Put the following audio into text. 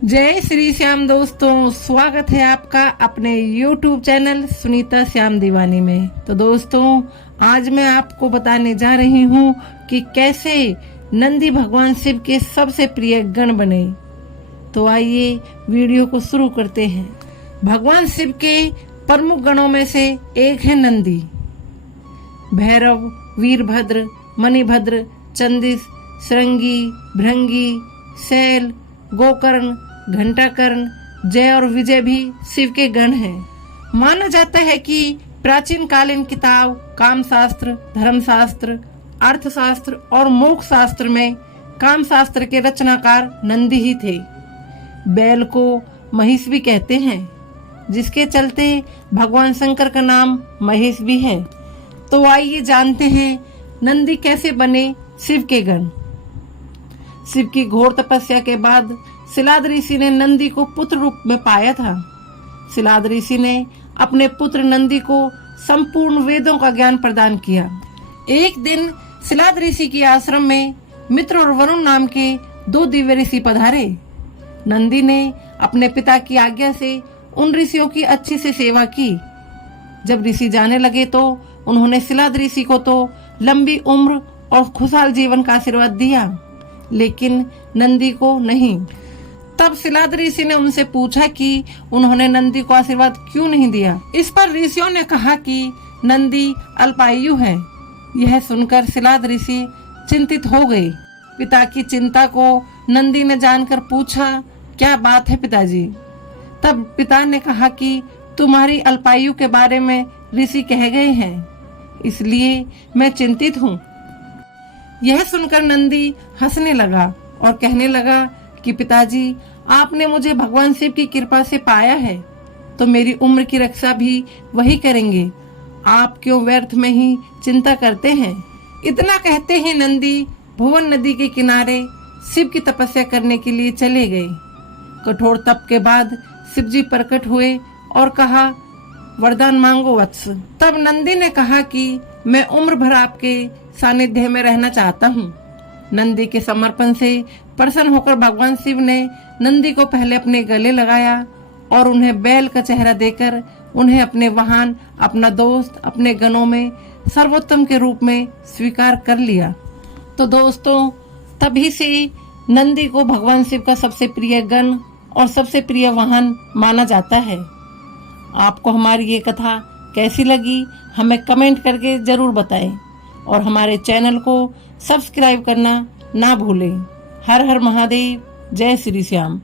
जय श्री श्याम दोस्तों, स्वागत है आपका अपने YouTube चैनल सुनीता श्याम दीवानी में। तो दोस्तों, आज मैं आपको बताने जा रही हूँ कि कैसे नंदी भगवान शिव के सबसे प्रिय गण बने। तो आइए वीडियो को शुरू करते हैं। भगवान शिव के प्रमुख गणों में से एक है नंदी। भैरव, वीरभद्र, मणिभद्र, चंदिस, श्रृंगी, भृंगी, शैल, गोकर्ण, घंटाकर्ण, जय और विजय भी शिव के गण हैं। माना जाता है कि प्राचीन कालीन किताब कामशास्त्र, धर्मशास्त्र, अर्थशास्त्र और मोक्ष शास्त्र में कामशास्त्र के रचनाकार नंदी ही थे। बैल को महिष भी कहते हैं, जिसके चलते भगवान शंकर का नाम महेश भी है। तो आइए जानते हैं नंदी कैसे बने शिव के गण। शिव की घोर तपस्या के बाद सिलाद ऋषि ने नंदी को पुत्र रूप में पाया था। सिलाद ऋषि ने अपने पुत्र नंदी को संपूर्ण वेदों का ज्ञान प्रदान किया। एक दिन सिलाद ऋषि के आश्रम में मित्र और वरुण नाम के दो दिव्य ऋषि पधारे। नंदी ने अपने पिता की आज्ञा से उन ऋषियों की अच्छी से सेवा की। जब ऋषि जाने लगे तो उन्होंने सिलाद ऋषि को तो लंबी उम्र और खुशहाल जीवन का आशीर्वाद दिया, लेकिन नंदी को नहीं। तब सिलाद ऋषि ने उनसे पूछा कि उन्होंने नंदी को आशीर्वाद क्यों नहीं दिया। इस पर ऋषियों ने कहा कि नंदी अल्पायु है। यह सुनकर सिलाद ऋषि चिंतित हो गए। पिता की चिंता को नंदी ने जानकर पूछा, क्या बात है पिताजी? तब पिता ने कहा कि तुम्हारी अल्पायु के बारे में ऋषि कह गए हैं, इसलिए मैं चिंतित हूँ। यह सुनकर नंदी हंसने लगा और कहने लगा कि पिताजी, आपने मुझे भगवान शिव की कृपा से पाया है, तो मेरी उम्र की रक्षा भी वही करेंगे। आप क्यों व्यर्थ में ही चिंता करते हैं? इतना कहते ही नंदी भुवन नदी के किनारे शिव की तपस्या करने के लिए चले गए। कठोर तप के बाद शिव जी प्रकट हुए और कहा, वरदान मांगो वत्स। तब नंदी ने कहा कि मैं उम्र भर आपके सानिध्य में रहना चाहता हूँ। नंदी के समर्पण से प्रसन्न होकर भगवान शिव ने नंदी को पहले अपने गले लगाया और उन्हें बैल का चेहरा देकर उन्हें अपने वाहन, अपना दोस्त, अपने गणों में सर्वोत्तम के रूप में स्वीकार कर लिया। तो दोस्तों, तभी से नंदी को भगवान शिव का सबसे प्रिय गण और सबसे प्रिय वाहन माना जाता है। आपको हमारी ये कथा कैसी लगी हमें कमेंट करके जरूर बताएं और हमारे चैनल को सब्सक्राइब करना ना भूलें। हर हर महादेव, जय श्री श्याम।